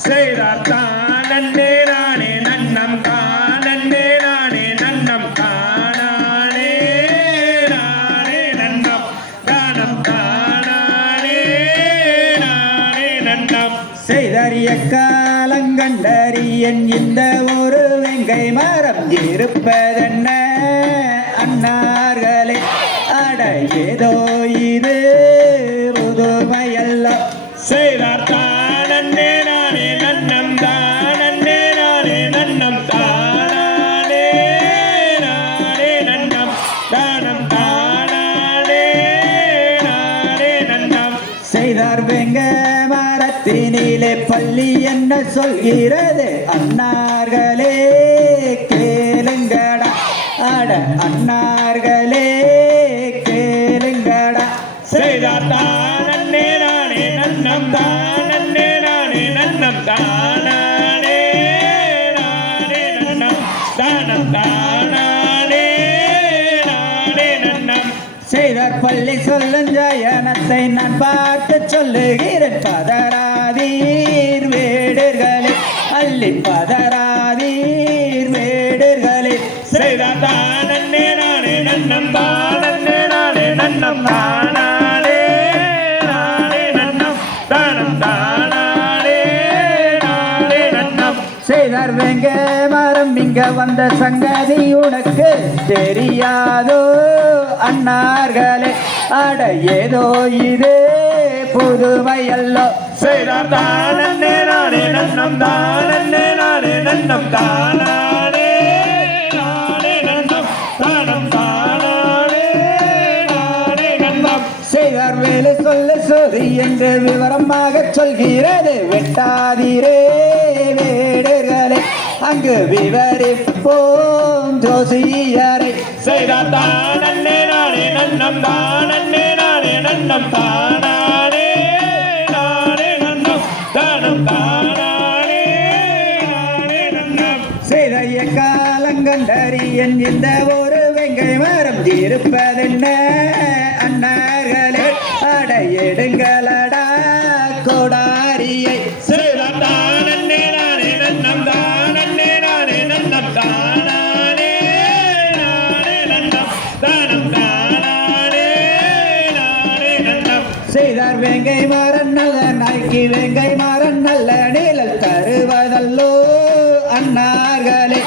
செய்தார் தானே நானே நன்னம் தானே நானே நன்னம் தானே நானே நன்னம் தானம் தானே நானே நன்னம் செய்தறிய காலங்கண்டறியன் இந்த ஒரு வெங்கை மரம் இருப்பதென்ன அன்னார்களே அட ஏதோ இது புதுமையல்ல செய்தார் தானே நானே நன்னம் தானே நானே நன்னம் தானே நானே நன்னம் தானம் தானே நானே நன்னம் செய்தார் வெங்க மரத்தினிலே பள்ளி என்ன சொல்கிறது அன்னார்களே கேளுங்கடா அட அன்னார்களே கேளுங்கடா செய்தார் தானே நானே நன்னம் தானே நானே நன்னம் தானே நானே நன்னம் தானம் தானே நானே நன்னம் செய்தார் பள்ளி சொல்லுஞ்சயனத்தை நான் பார்த்து சொல்லுகிறேன் பதராதீர் வேடர்களே அள்ளி பதராதீர் வேடர்களே செய்தார் தானே நானே நன்னம் தானே நானே நன்னம் தானே நானே நன்னம் தானம் தானே நானே நன்னம் செய்தார் வெங்க மரம் இங்க வந்த சங்கதி உனக்கு தெரியாதோ அன்னார்களே அட ஏதோ இது புதுமையல்லோ செய்தார் தானே நானே நன்னம் தானே நானே நன்னம் தானே நானே நன்னம் தானம் தானே நானே நன்னம் செய்தார் வேலை சொல்ல சோதி என்று விவரமாக சொல்கிறது வெட்டாதீரே வேடர்களே அங்கு விவரிப்போம் ஜோசியரை செய்தார் தானே நானே நன்னம் தானே நானே நன்னம் தானே நானே நன்னம் தானம் தானே நானே நன்னம் செய்தைய காலங்கண்டறியன் இந்த ஒரு வெங்கை மரம் இருப்பதென்ன அன்னார்களே அட எடுங்களடா கோடாரியை செய்தார் தானே நானே நன்னம் தானே நானே நன்னம் தானே நானே நன்னம் தானம் தானே நானே நன்னம் செய்தார் வேங்கை மரம் நல்ல நாய்க்கு வேங்கை மரம் நல்ல நிழல் தருவதல்லோ அன்னார்களே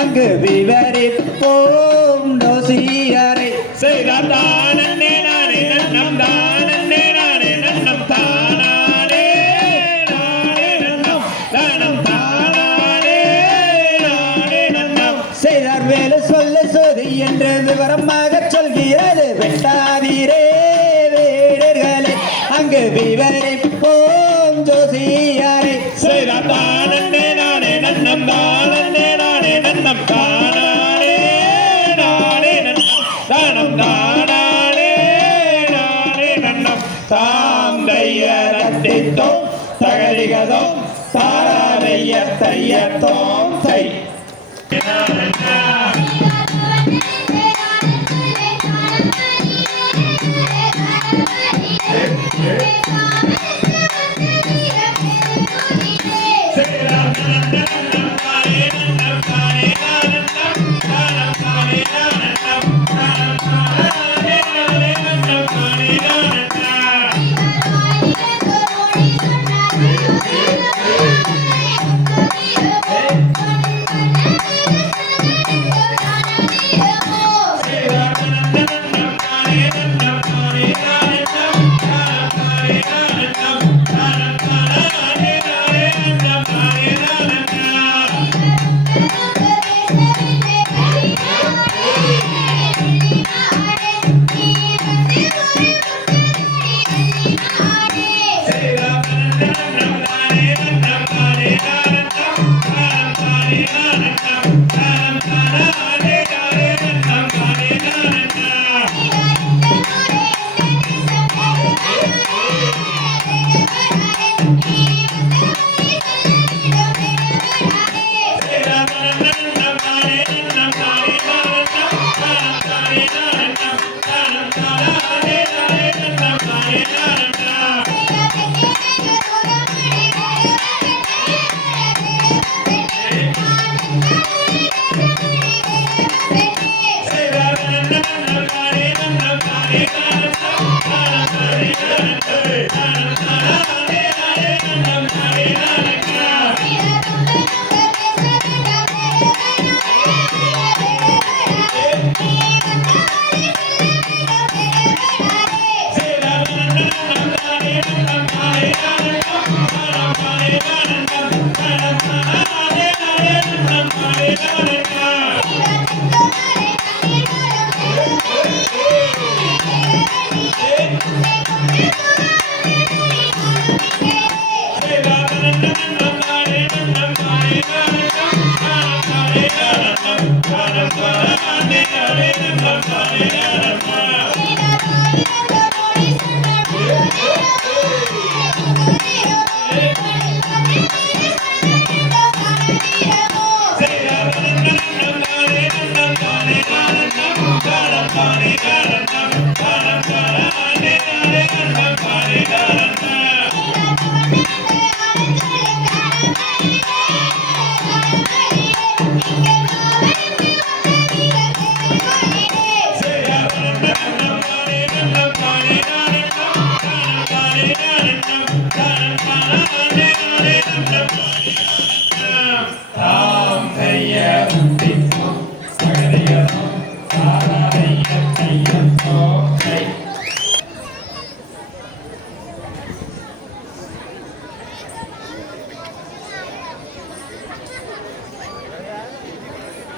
அங்கு விவரிப்போம் டோசியரை செய்தார் தானே நானே நன்னம் தானே நானே நன்னம் தானே நானே நன்னம் தானம் தானே நானே நன்னம் செய்தார் வேலை சொல்ல சோதி என்று விவரமாக சொல்கிறது வெட்டாதீரே வேடர்களே அங்கு விவரிப்போம் ஜோசியரை செய்தார் தானே நானே நன்னம் தானே நானே நன்னம் தானே நானே நன்னம் தானம் தானே நானே நன்னம் தாம் தையரத்தித்தோம் தகரிகதோம் தாராதைய தையத்தோம் தை